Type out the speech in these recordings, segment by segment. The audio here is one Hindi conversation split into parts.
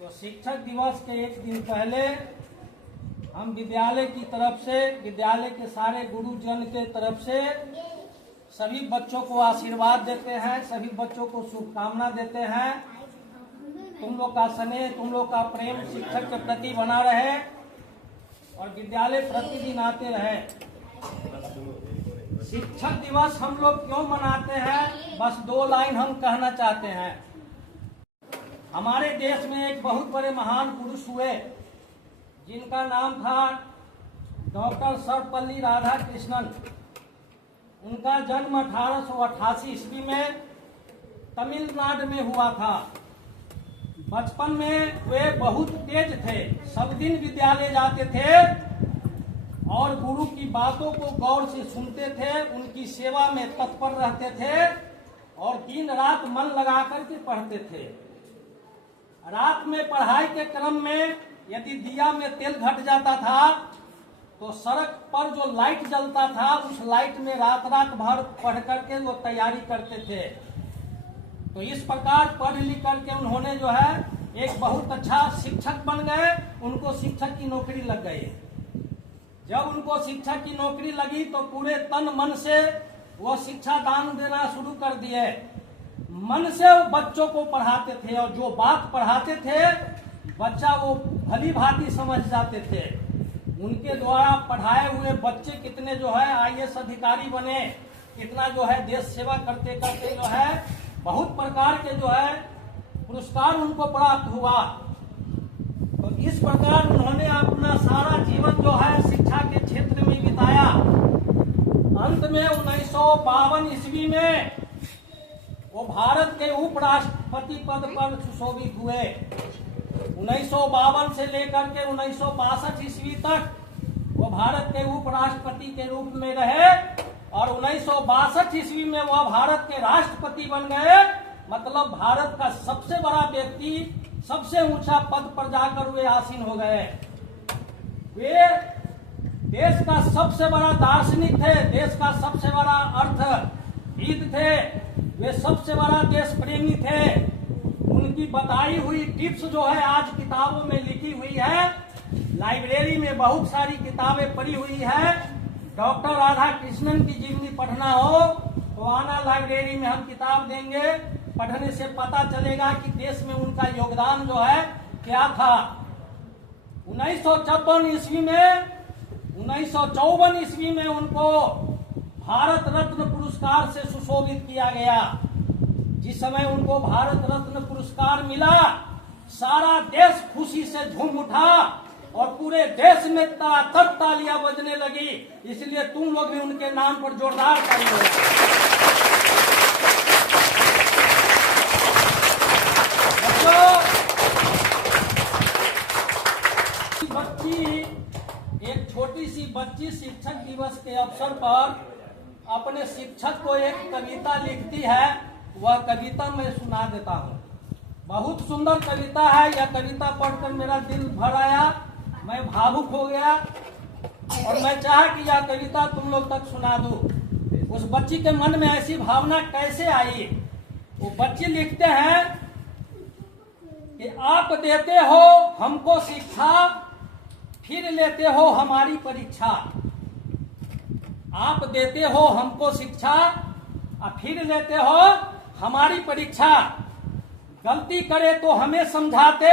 तो शिक्षक दिवस के एक दिन पहले हम विद्यालय की तरफ से, विद्यालय के सारे गुरुजन के तरफ से सभी बच्चों को आशीर्वाद देते हैं, सभी बच्चों को शुभकामना देते हैं। तुम लोग का स्नेह, तुम लोग का प्रेम शिक्षक के प्रति बना रहे और विद्यालय प्रतिदिन आते रहे। शिक्षक दिवस हम लोग क्यों मनाते हैं, बस 2 लाइन हम कहना चाहते हैं। हमारे देश में एक बहुत बड़े महान पुरुष हुए जिनका नाम था डॉक्टर सर्वपल्ली राधाकृष्णन। उनका जन्म 1888 ईस्वी में तमिलनाडु में हुआ था। बचपन में वे बहुत तेज थे, सब दिन विद्यालय जाते थे और गुरु की बातों को गौर से सुनते थे, उनकी सेवा में तत्पर रहते थे और दिन रात मन लगा करके पढ़ते थे। रात में पढ़ाई के क्रम में यदि दिया में तेल घट जाता था तो सड़क पर जो लाइट जलता था उस लाइट में रात भर पढ़ करके वो तैयारी करते थे। तो इस प्रकार पढ़ लिख करके उन्होंने जो है एक बहुत अच्छा शिक्षक बन गए। उनको शिक्षक की नौकरी लग गई। जब उनको शिक्षक की नौकरी लगी तो पूरे तन मन से वो शिक्षा दान देना शुरू कर दिए। मन से वो बच्चों को पढ़ाते थे और जो बात पढ़ाते थे बच्चा वो भली भांति समझ जाते थे। उनके द्वारा पढ़ाए हुए बच्चे कितने जो है IAS अधिकारी बने, कितना जो है देश सेवा करते करते जो है बहुत प्रकार के जो है पुरस्कार उनको प्राप्त हुआ। तो इस प्रकार उन्होंने अपना सारा जीवन जो है शिक्षा के क्षेत्र में बिताया। अंत में 1952 ईस्वी में वो भारत के उपराष्ट्रपति पद पर सुशोभित हुए। 1952 से लेकर के 1962 ईस्वी तक वो भारत के उपराष्ट्रपति के रूप में रहे और 1962 ईस्वी में वह भारत के राष्ट्रपति बन गए। मतलब भारत का सबसे बड़ा व्यक्ति सबसे ऊंचा पद पर जाकर वे आसीन हो गए। वे देश का सबसे बड़ा दार्शनिक थे, देश का सबसे बड़ा अर्थविद थे, वे सबसे बड़ा देश प्रेमी थे। उनकी बताई हुई टिप्स जो है आज किताबों में लिखी हुई है। लाइब्रेरी में बहुत सारी किताबें पड़ी हुई है। डॉक्टर राधाकृष्णन की जीवनी पढ़ना हो तो आना, लाइब्रेरी में हम किताब देंगे। पढ़ने से पता चलेगा कि देश में उनका योगदान जो है क्या था। 1954 ईस्वी में उनको भारत रत्न पुरस्कार से सुशोभित किया गया। जिस समय उनको भारत रत्न पुरस्कार मिला सारा देश खुशी से झूम उठा और पूरे देश में तड़ातड़ तालियां बजने लगी। इसलिए तुम लोग भी उनके नाम पर जोरदार तालियां। एक छोटी सी बच्ची शिक्षक दिवस के अवसर पर अपने शिक्षक को एक कविता लिखती है। वह कविता मैं सुना देता हूँ। बहुत सुंदर कविता है। यह कविता पढ़कर मेरा दिल भर आया, मैं भावुक हो गया और मैं चाहा कि यह कविता तुम लोग तक सुना दूं। उस बच्ची के मन में ऐसी भावना कैसे आई? वो बच्ची लिखते हैं कि आप देते हो हमको शिक्षा, फिर लेते हो हमारी परीक्षा। आप देते हो हमको शिक्षा और फिर लेते हो हमारी परीक्षा। गलती करे तो हमें समझाते,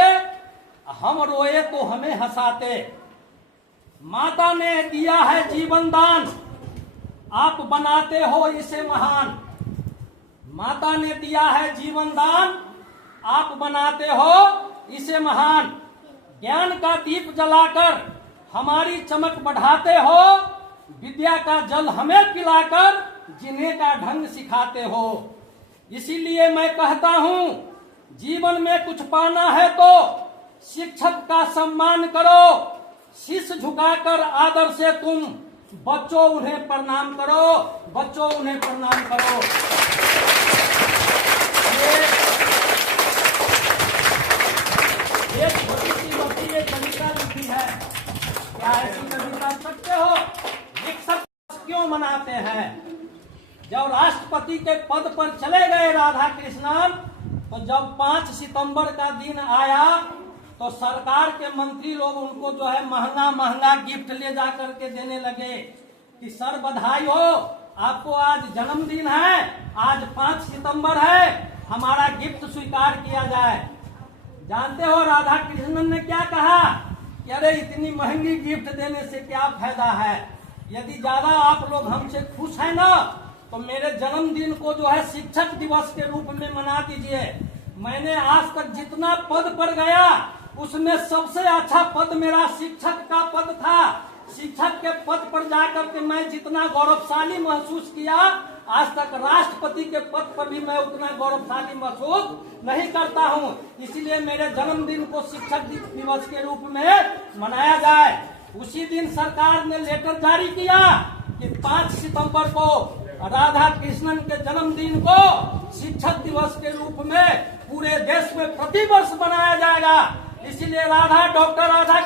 हम रोए तो हमें हंसाते। माता ने दिया है जीवन दान, आप बनाते हो इसे महान। माता ने दिया है जीवन दान, आप बनाते हो इसे महान। ज्ञान का दीप जलाकर हमारी चमक बढ़ाते हो, विद्या का जल हमें पिलाकर जीने का ढंग सिखाते हो। इसीलिए मैं कहता हूँ जीवन में कुछ पाना है तो शिक्षक का सम्मान करो। शीश झुकाकर आदर से तुम बच्चों उन्हें प्रणाम करो, बच्चों उन्हें प्रणाम करो। एक छोटी सी बच्ची एक कविता लिखी है। क्या ऐसी कविता सकते हो? शिक्षक क्यों मनाते हैं? जब राष्ट्रपति के पद पर चले गए राधाकृष्णन, तो जब 5 सितंबर का दिन आया तो सरकार के मंत्री लोग उनको जो है महंगा महंगा गिफ्ट ले जा करके देने लगे कि सर बधाई हो, आपको आज जन्मदिन है, आज 5 सितंबर है, हमारा गिफ्ट स्वीकार किया जाए। जानते हो राधा कृष्णन ने क्या कहा कि अरे इतनी महंगी गिफ्ट देने से क्या फायदा है, यदि ज्यादा आप लोग हमसे खुश हैं ना तो मेरे जन्मदिन को जो है शिक्षक दिवस के रूप में मना दीजिए। मैंने आज तक जितना पद पर गया उसमें सबसे अच्छा पद मेरा शिक्षक का पद था। शिक्षक के पद पर जाकर के मैं जितना गौरवशाली महसूस किया, आज तक राष्ट्रपति के पद पर भी मैं उतना गौरवशाली महसूस नहीं करता हूं। इसलिए मेरे जन्मदिन को शिक्षक दिवस के रूप में मनाया जाए। उसी दिन सरकार ने लेटर जारी किया कि 5 सितंबर को राधा कृष्णन के जन्मदिन को शिक्षक दिवस के रूप में पूरे देश में प्रतिवर्ष मनाया जाएगा। इसीलिए डॉक्टर राधा